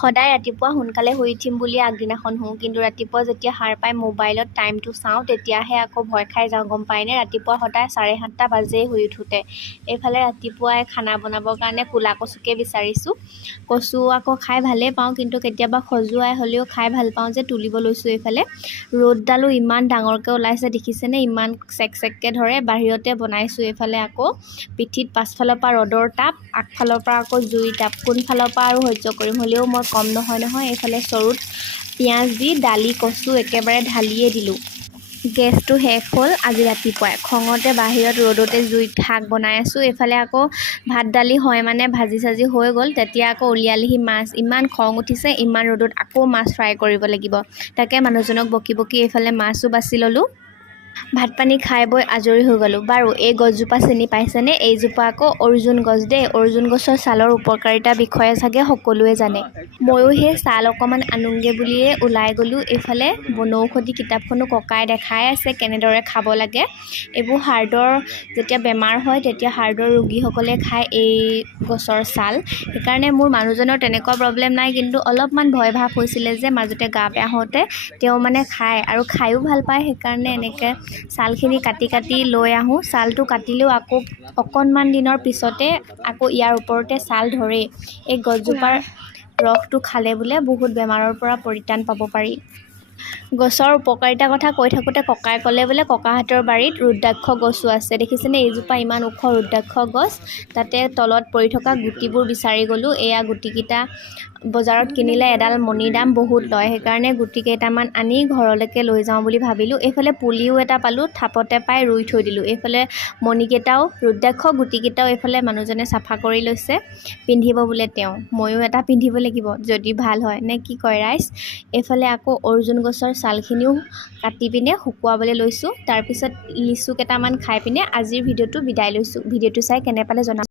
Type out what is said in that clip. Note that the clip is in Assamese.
সদায় ৰাতিপুৱা সোনকালে শুই উঠিম বুলি আগদিনাখন শুওঁ, কিন্তু ৰাতিপুৱা যেতিয়া সাৰ পাই মোবাইলত টাইমটো চাওঁ তেতিয়াহে আকৌ ভয় খাই যাওঁ। গম পায়নে? ৰাতিপুৱা সদায় 7:30 বাজেই শুই উঠোঁতে। এইফালে ৰাতিপুৱাই খানা বনাবৰ কাৰণে ক'লা কচুকে বিচাৰিছোঁ। কচু আকৌ খাই ভালেই পাওঁ, কিন্তু কেতিয়াবা খজুৱাই হ'লেও খাই ভাল পাওঁ যে তুলিব লৈছোঁ। এইফালে ৰ'দডালো ইমান ডাঙৰকৈ ওলাইছে, দেখিছেনে? ইমান চেকচেককৈ ধৰে। বাহিৰতে বনাইছোঁ। এইফালে আকৌ পিঠিত পাছফালৰ পৰা ৰ'দৰ তাপ, আগফালৰ পৰা আকৌ জুইৰ তাপ। কোনফালৰ পৰা আৰু সহ্য কৰিম? হ'লেও মই কম নহয়। এইফালে চৰুত পিঁয়াজ দি দালি কচু একেবাৰে ঢালিয়ে দিলোঁ। গেছটো শেষ হ'ল আজি ৰাতিপুৱাই। খঙতে বাহিৰত ৰ'দতে জুইত শাক বনাই আছোঁ। এইফালে আকৌ ভাত দালি হয় মানে ভাজি চাজি হৈ গ'ল, তেতিয়া আকৌ উলিয়ালেহি মাছ। ইমান খং উঠিছে, ইমান ৰ'দত আকৌ মাছ ফ্ৰাই কৰিব লাগিব। তাকে মানুহজনক বকি এইফালে মাছো বাছি ল'লোঁ। ভাত পানী খাই বৈ আজৰি হৈ গ'লোঁ। বাৰু এই গছজোপা চিনি পাইছেনে? এইজোপা আকৌ অৰ্জুন গছ দেই। অৰ্জুন গছৰ ছালৰ উপকাৰিতাৰ বিষয়ে চাগে সকলোৱে জানে। ময়ো সেই ছাল অকণমান আনোংগে বুলিয়ে ওলাই গ'লোঁ। এইফালে বনৌষধি কিতাপখনো ককাই দেখাই আছে কেনেদৰে খাব লাগে। এইবোৰ হাৰ্টৰ যেতিয়া বেমাৰ হয় তেতিয়া হাৰ্টৰ ৰোগীসকলে খায় এই গছৰ ছাল। সেইকাৰণে মোৰ মানুহজনৰ তেনেকুৱা প্ৰব্লেম নাই, কিন্তু অলপমান ভয় ভাৱ হৈছিলে যে মাজতে গা বেয়া হওঁতে তেওঁ মানে খায় আৰু খায়ো ভাল পায়। সেইকাৰণে এনেকৈ ছালখিনি কাটি লৈ আহোঁ। ছালটো কাটিলেও আকৌ অকণমান দিনৰ পিছতে আকৌ ইয়াৰ ওপৰতে ছাল ধৰে। এই গছজোপাৰ ৰসটো খালে বোলে বহুত বেমাৰৰ পৰা পৰিত্ৰাণ পাব পাৰি। গছৰ উপকাৰিতাৰ কথা কৈ থাকোঁতে ককাই ক'লে বোলে ককাহঁতৰ বাৰীত ৰুদ্ৰাক্ষ গছো আছে। দেখিছেনে? এইজোপা ইমান ওখ ৰুদ্ৰাক্ষ গছ। তাতে তলত পৰি থকা গুটিবোৰ বিচাৰি গ'লোঁ। এয়া গুটিকেইটা বজাৰত কিনিলে এডাল মণিৰ দাম বহুত লয়। সেইকাৰণে গুটি কেইটামান আনি ঘৰলৈকে লৈ যাওঁ বুলি ভাবিলোঁ। এইফালে পুলিও এটা পালোঁ, থাপতে পাই ৰুই থৈ দিলোঁ। এইফালে মণিকেইটাও, ৰুদ্ৰাক্ষ গুটিকেইটাও এইফালে মানুহজনে চাফা কৰি লৈছে। পিন্ধিব বোলে তেওঁ। ময়ো এটা পিন্ধিব লাগিব যদি ভাল হয়, নে কি কয় ৰাইজ? এইফালে আকৌ অৰ্জুন গছৰ ছালখিনিও কাটি পিনে শুকুৱাবলৈ লৈছোঁ। তাৰপিছত লিচু কেইটামান খাই পিনে আজিৰ ভিডিঅ'টো বিদায় লৈছোঁ। ভিডিঅ'টো চাই কেনে পালে জনাব।